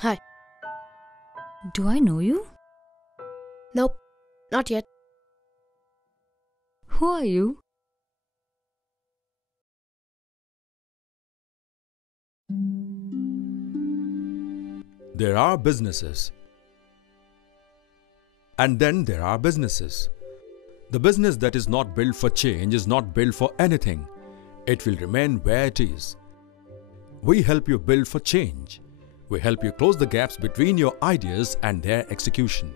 Hi. Do I know you? Nope, not yet. Who are you? There are businesses. And then there are businesses. The business that is not built for change is not built for anything. It will remain where it is. We help you build for change. We help you close the gaps between your ideas and their execution.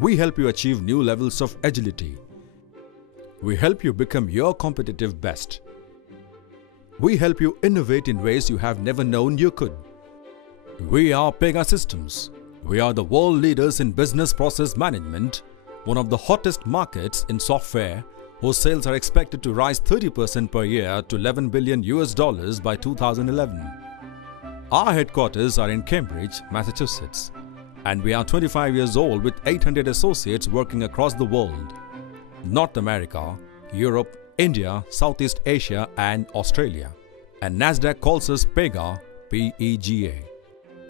We help you achieve new levels of agility. We help you become your competitive best. We help you innovate in ways you have never known you could. We are Pega Systems. We are the world leaders in business process management, one of the hottest markets in software, whose sales are expected to rise 30% per year to $11 billion by 2011. Our headquarters are in Cambridge, Massachusetts, and we are 25 years old with 800 associates working across the world: North America, Europe, India, Southeast Asia, and Australia. And Nasdaq calls us Pega, P-E-G-A.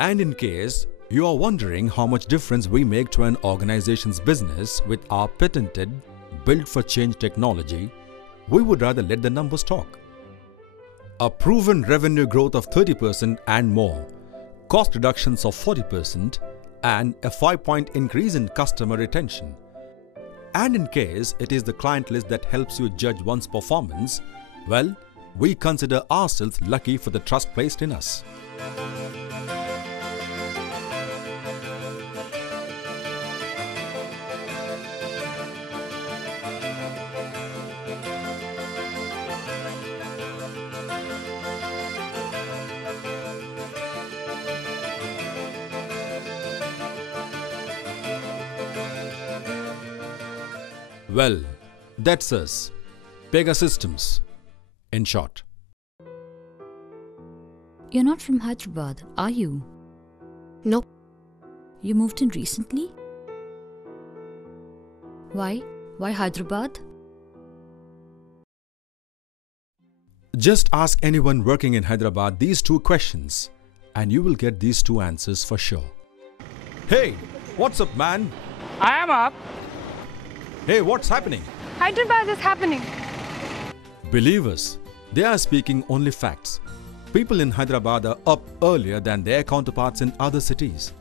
And in case you are wondering how much difference we make to an organization's business with our patented, built-for-change technology, we would rather let the numbers talk. A proven revenue growth of 30% and more, cost reductions of 40%, and a 5-point increase in customer retention. And in case it is the client list that helps you judge one's performance, well, we consider ourselves lucky for the trust placed in us. Well, that's us, Pega Systems, in short. You're not from Hyderabad, are you? Nope. You moved in recently? Why? Why Hyderabad? Just ask anyone working in Hyderabad these two questions, and you will get these two answers for sure. Hey, what's up, man? I am up. Hey, what's happening? Hyderabad is happening. Believe us, they are speaking only facts. People in Hyderabad are up earlier than their counterparts in other cities.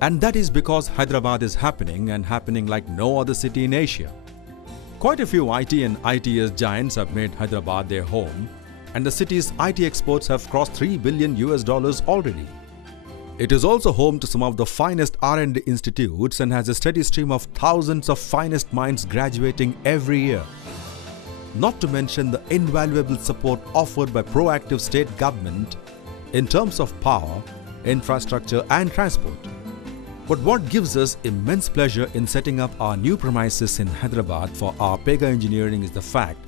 And that is because Hyderabad is happening, and happening like no other city in Asia. Quite a few IT and ITS giants have made Hyderabad their home, and the city's IT exports have crossed $3 billion already. It is also home to some of the finest R&D institutes and has a steady stream of thousands of finest minds graduating every year. Not to mention the invaluable support offered by proactive state government in terms of power, infrastructure and transport. But what gives us immense pleasure in setting up our new premises in Hyderabad for our Pega engineering is the fact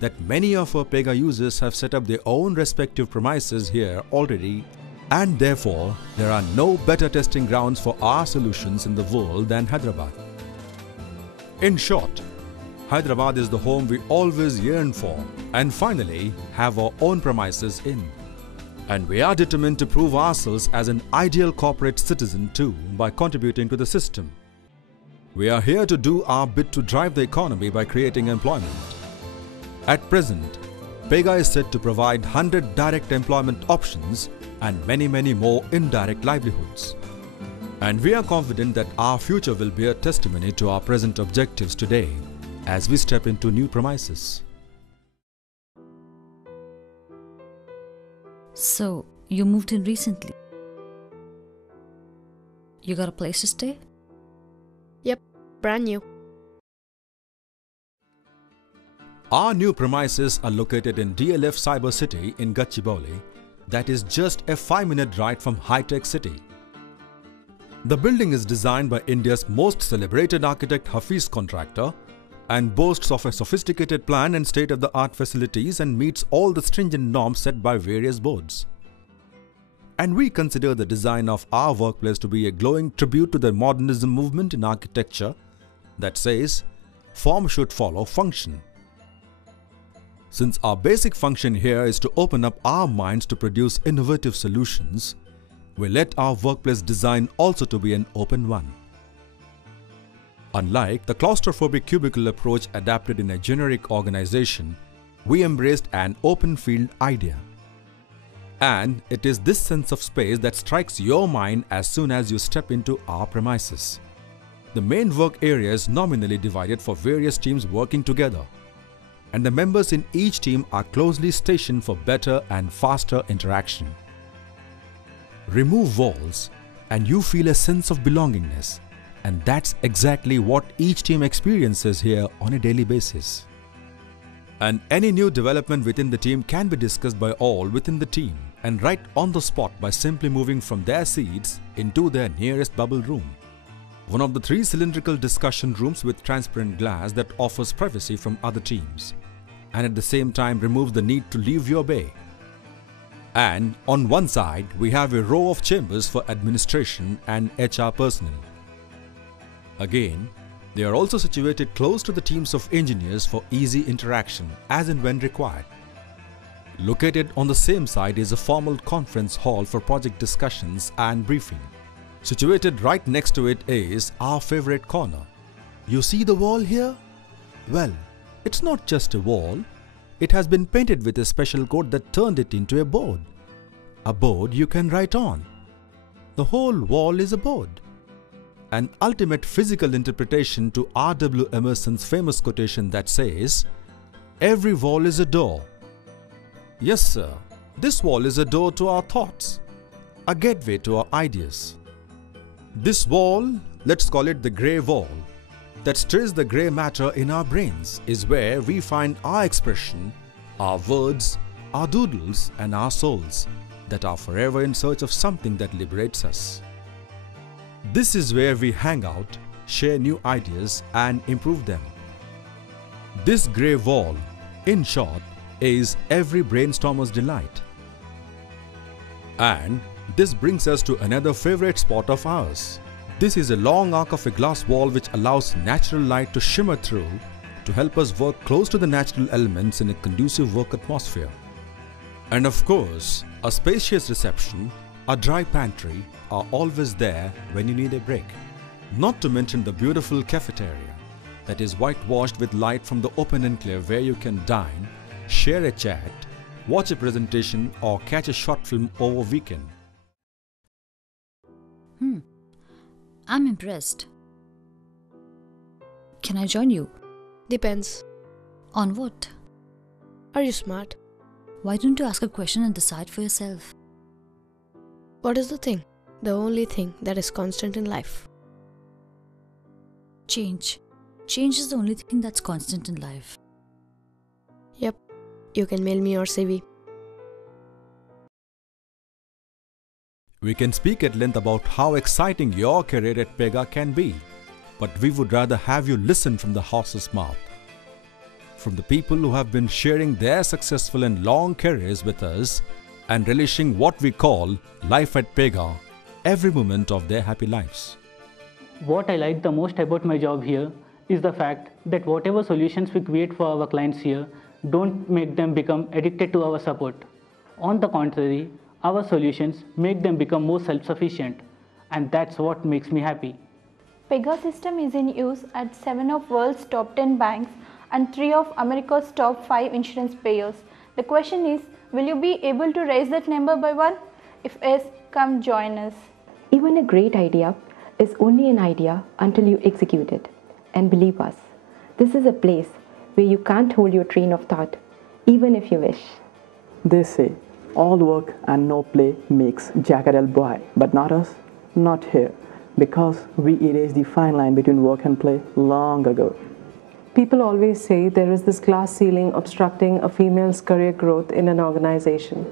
that many of our Pega users have set up their own respective premises here already, and therefore there are no better testing grounds for our solutions in the world than Hyderabad. In short, Hyderabad is the home we always yearn for and finally have our own premises in. And we are determined to prove ourselves as an ideal corporate citizen too by contributing to the system. We are here to do our bit to drive the economy by creating employment. At present, Pega is set to provide 100 direct employment options and many more indirect livelihoods. And we are confident that our future will be a testimony to our present objectives today as we step into new premises. So, you moved in recently? You got a place to stay? Yep, brand new. Our new premises are located in DLF Cyber City in Gachibowli, that is just a 5-minute ride from high-tech city. The building is designed by India's most celebrated architect Hafiz Contractor and boasts of a sophisticated plan and state-of-the-art facilities and meets all the stringent norms set by various boards. And we consider the design of our workplace to be a glowing tribute to the modernism movement in architecture that says, form should follow function. Since our basic function here is to open up our minds to produce innovative solutions, we let our workplace design also to be an open one. Unlike the claustrophobic cubicle approach adapted in a generic organization, we embraced an open field idea. And it is this sense of space that strikes your mind as soon as you step into our premises. The main work area is nominally divided for various teams working together, and the members in each team are closely stationed for better and faster interaction. Remove walls and you feel a sense of belongingness, and that's exactly what each team experiences here on a daily basis. And any new development within the team can be discussed by all within the team and right on the spot by simply moving from their seats into their nearest bubble room. One of the 3 cylindrical discussion rooms with transparent glass that offers privacy from other teams, and at the same time removes the need to leave your bay. And on one side, we have a row of chambers for administration and HR personnel. Again, they are also situated close to the teams of engineers for easy interaction as and when required. Located on the same side is a formal conference hall for project discussions and briefing. Situated right next to it is our favorite corner. You see the wall here? Well, it's not just a wall. It has been painted with a special coat that turned it into a board. A board you can write on. The whole wall is a board. An ultimate physical interpretation to R.W. Emerson's famous quotation that says, "Every wall is a door." Yes, sir, this wall is a door to our thoughts, a gateway to our ideas. This wall, let's call it the grey wall, that stirs the grey matter in our brains, is where we find our expression, our words, our doodles and our souls that are forever in search of something that liberates us. This is where we hang out, share new ideas and improve them. This grey wall, in short, is every brainstormer's delight. And this brings us to another favorite spot of ours. This is a long arc of a glass wall which allows natural light to shimmer through to help us work close to the natural elements in a conducive work atmosphere. And of course, a spacious reception, a dry pantry are always there when you need a break. Not to mention the beautiful cafeteria that is whitewashed with light from the open enclave where you can dine, share a chat, watch a presentation or catch a short film over weekend. I'm impressed. Can I join you? Depends. On what? Are you smart? Why don't you ask a question and decide for yourself? What is the thing? The only thing that is constant in life. Change. Change is the only thing that's constant in life. Yep. You can mail me your CV. We can speak at length about how exciting your career at Pega can be, but we would rather have you listen from the horse's mouth. From the people who have been sharing their successful and long careers with us and relishing what we call life at Pega, every moment of their happy lives. What I like the most about my job here is the fact that whatever solutions we create for our clients here don't make them become addicted to our support. On the contrary, our solutions make them become more self-sufficient, and that's what makes me happy. Pega system is in use at 7 of world's top 10 banks and 3 of America's top 5 insurance payers. The question is, will you be able to raise that number by 1? If yes, come join us. Even a great idea is only an idea until you execute it. And believe us, this is a place where you can't hold your train of thought, even if you wish. They say, all work and no play makes Jack a dull boy, but not us, not here, because we erased the fine line between work and play long ago. People always say there is this glass ceiling obstructing a female's career growth in an organization.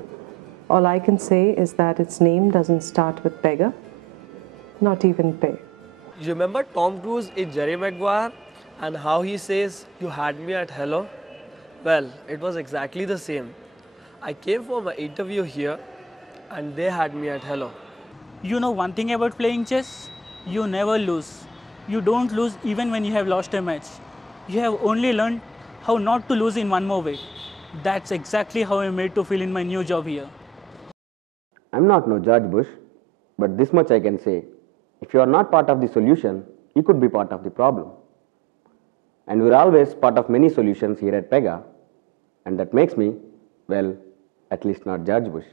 All I can say is that its name doesn't start with Pega, not even pay. You remember Tom Cruise in Jerry Maguire and how he says, "You had me at hello"? Well, it was exactly the same. I came for my interview here and they had me at hello. You know one thing about playing chess? You never lose. You don't lose even when you have lost a match. You have only learned how not to lose in one more way. That's exactly how I'm made to feel in my new job here. I'm not no George Bush. But this much I can say, if you are not part of the solution, you could be part of the problem. And we're always part of many solutions here at Pega, and that makes me, well, at least not George Bush.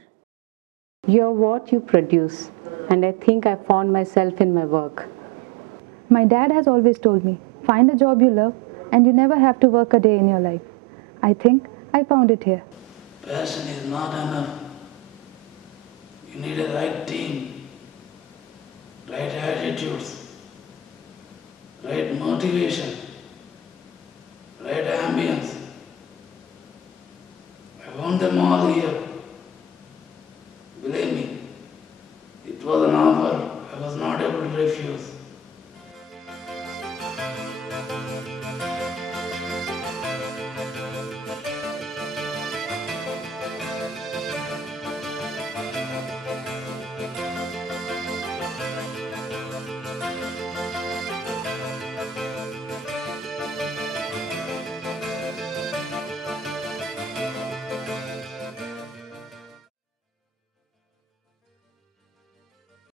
You're what you produce, and I think I found myself in my work. My dad has always told me, find a job you love and you never have to work a day in your life. I think I found it here. Passion is not enough. You need a right team, right attitudes, right motivation, right ambience. I found them all here.